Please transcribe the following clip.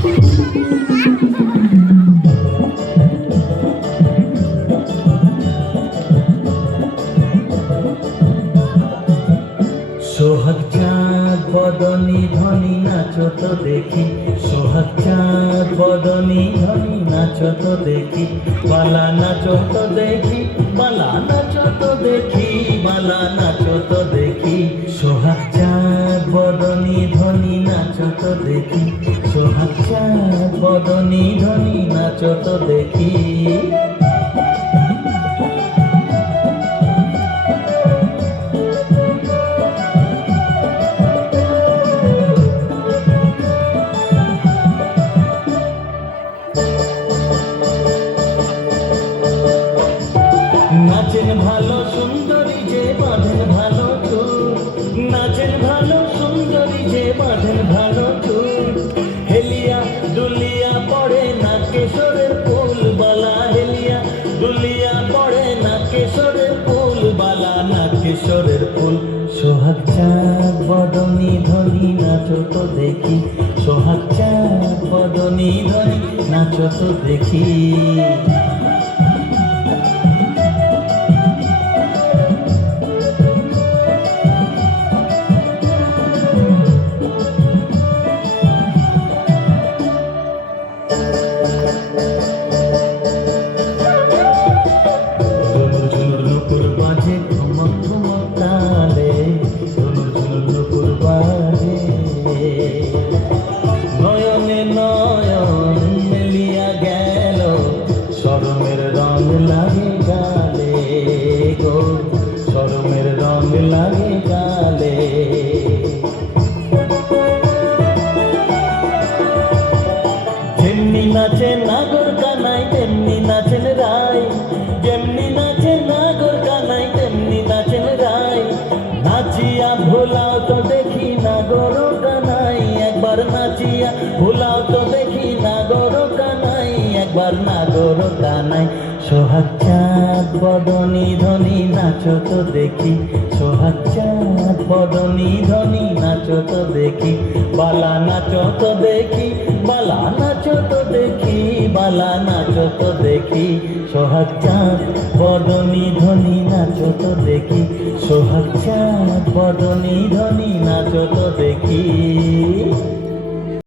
সোহাগ চাঁদ বদনী ধনী নাচো তো দেখি, সোহাগ চাঁদ বদনী ধনী নাচো তো দেখি, বালা নাচো তো দেখি, বালা নাচো তো দেখি, বালা নাচো তো দেখি। সোহাগ চাঁদ বদনী ধনী নাচো তো দেখি, সোহাগ চাঁদ বদনী ধনী নাচো তো দেখি। নাচেন ভালো সুন্দরী যে বাঁধেন ভালো চুল, নাচেন ভালো সুন্দরী যে বাঁধেন ভালো চুল, হেলিয়া দুলিয়া পড়ে না কেশরের ফুল বালা, হেলিয়া দুলিয়া পড়ে না কেশরের ফুল বালা, না কেশরের ফুল। সোহাগ চাঁদ বদনী ধনী নাচো তো দেখি, সোহাগ চাঁদ বদনী ধনী নাচো তো দেখি। নয়নে নয়ন মেলিয়া গেল, শরমের রং লাগে গালে গো, শরমের রং লাগে গালে। যেমনি নাচে নাগর কানাই তেমনি নাচেন রায়, যেমনি নাচে নাগর কানাই তেমনি নাচেন রায়, নাচিয়া ভোলাও তো দেখি নাগর কানাই, একবার নাচিয়া ভোলাও তো দেখি নাগর কানাই, একবার নাগর কানাই। সোহাগ চাঁদ বদনী ধনী নাচো তো দেখি, সোহাগ চাঁদ বদনী ধনী নাচো তো দেখি, বালা নাচো তো দেখি, বালা নাচো তো দেখি, বালা নাচো তো দেখি। সোহাগ চাঁদ বদনী ধনী নাচো তো দেখি, সোহাগ চাঁদ বদনী ধনী নাচো তো দেখি।